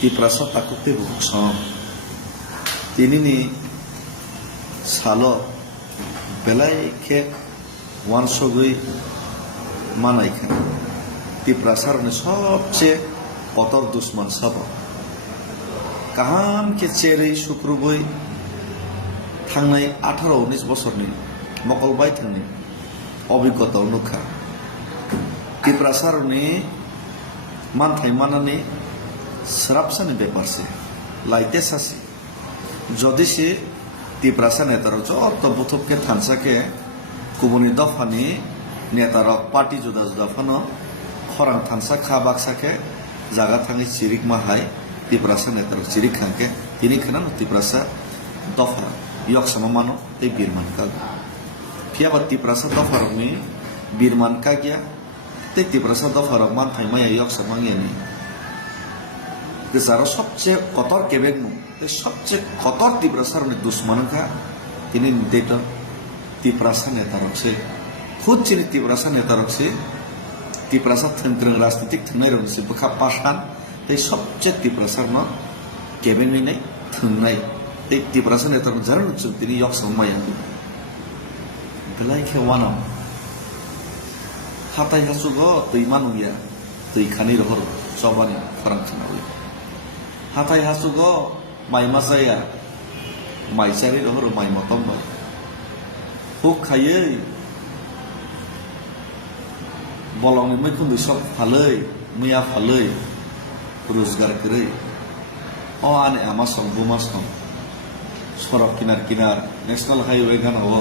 tiprasa takutnya bukuk som tinini salo belai ke wan sogui manai kan tiprasar ne সবচেয়ে কতর দুশ্মন সব কাহাম কে চেরে শুক্রবই থাংনাই 18-19 বছরনি মকলবাই থাংনি অভিজ্ঞতা অনুখা tiprasarni manthai manani srapsani beparse laite sasi jodi se tiprasa netarok jotto buthopke thansake kubuni dofani netarok party juda juda phano khorang thansa kha baksake jaga thangi chirik mahai tiprasa netarok chirik khangke tini khana tiprasa dofa yok samamano te birman ka phiaba tiprasa dofarokni birman ka gya te tiprasa dofarok manthai maya yok samangeni যারা সবচেয়ে কতর কেবেগমু সবচেয়ে কতর তিপ্রাসার দুশ্মনকা তিনি নির্দেশ তিপ্রাসা নেতা রক্ষে খুদ চিনি তিপ্রাসা নেতা রক্ষে তিপ্রাসা থ্রেন রাজনীতিক থাই রয়েছে বখা পাশান তাই সবচেয়ে তিপ্রাসার ন কেবেগনি নাই থাই এই তিপ্রাসা নেতার যারা রয়েছে তিনি ইয়ক সময় বেলাই খেওয়ানাম হাতাই হাসুগ তুই মানুয়া তুই খানি রহর সবানি ফরাং খানালে hatai hasugo mai masaya mai sari rohor mai motomba huk khaye bolong mai khundu sok phalei muya phalei rozgar kre o ane ama som buma som sorok kinar kinar national highway gan ho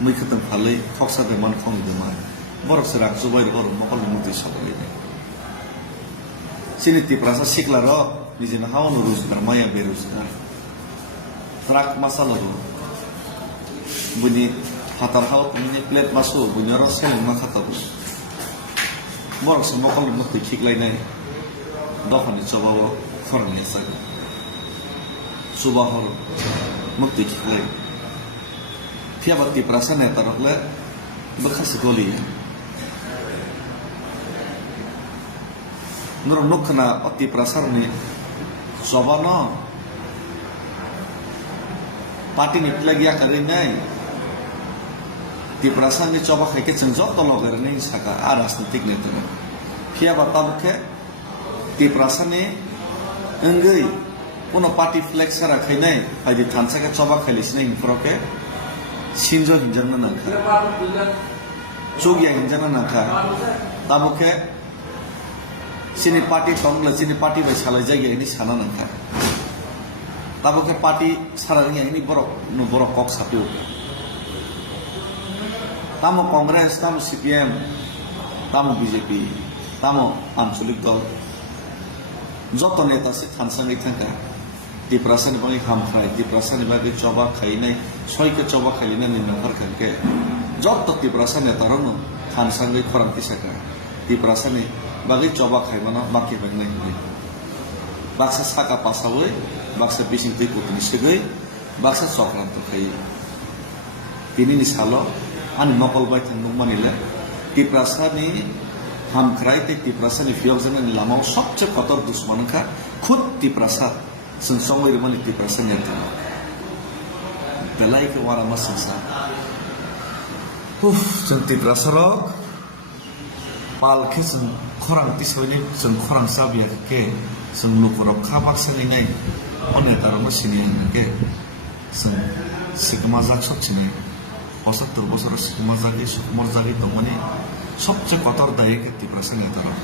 mui khatam phalei khoksa de man khong de ma borok serak subai rohor mokol muti sabai sini tiprasa siklaro নিজের হাওয়ানো রোজগার মায়া বেরোজগার truck মাসালো বুনি হাতার হাওয়া তুমি plate মাসো বুনি আরো সেলেন মা খাতাবো বরক সমকল মতো ঠিকলাইনাই দখানি চবাবো ফরনি সাগ সুবাহর মুক্তি ঠিকলাই ফিয়াবাতি প্রাসা নেতা রকলে বখাসি গলি নর নখনা অতি প্রাসারনি Sobano party ni lagi akan rinai tiprasa ni coba kayak cenjok tolong karena ini saka aras nanti gitu kia batal ke tiprasa ni enggay puno party flex sara kayak nai aja tansa ke coba kalis nih infroke sinjo hinjana nangka cugya hinjana nangka tamu ke sini party tongla sini party by salah jaga ini sana nangka tapi ke party sarangnya ini borok kok satu tamu kongres tamu CPM tamu BJP tamu ansulik dol joto neta si thansang itangka di perasaan bagi ham khai di perasaan bagi coba khai nai soi ke coba khai nai nangkar ke joto di perasaan neta rono thansang bagi korang kisaka di perasaan bagi coba khai mana baki bagi nai baksa saka pasawe baksa bising tiku ni segai baksa sokran to khai ini ni salo ani nokol bai thang manile di prasani ham krai te di prasani fiogzan ni lamau সবচেয়ে কতর দুশ্মন ka khud di prasat sung songoi mani di prasan ya belai ke wara masasa jeng di prasarok pal ke sung khorang tisoni sung khorang sabia ke sung lukurok khabak seningai one tarama sini ke sung sikmazak sotchine 75 বছর sikmazak সুকুমারজাগি তো মানে সবচেয়ে কতর দায়ী কে di prasan ya tarok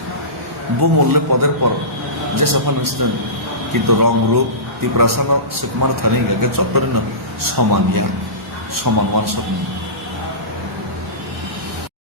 বহুমূল্যে পদের পর যে সফল মিশ্রণ কিন্তু রং রূপ di prasana সুকুমার থানে গেছে যতদিন সমান ওয়ান সমান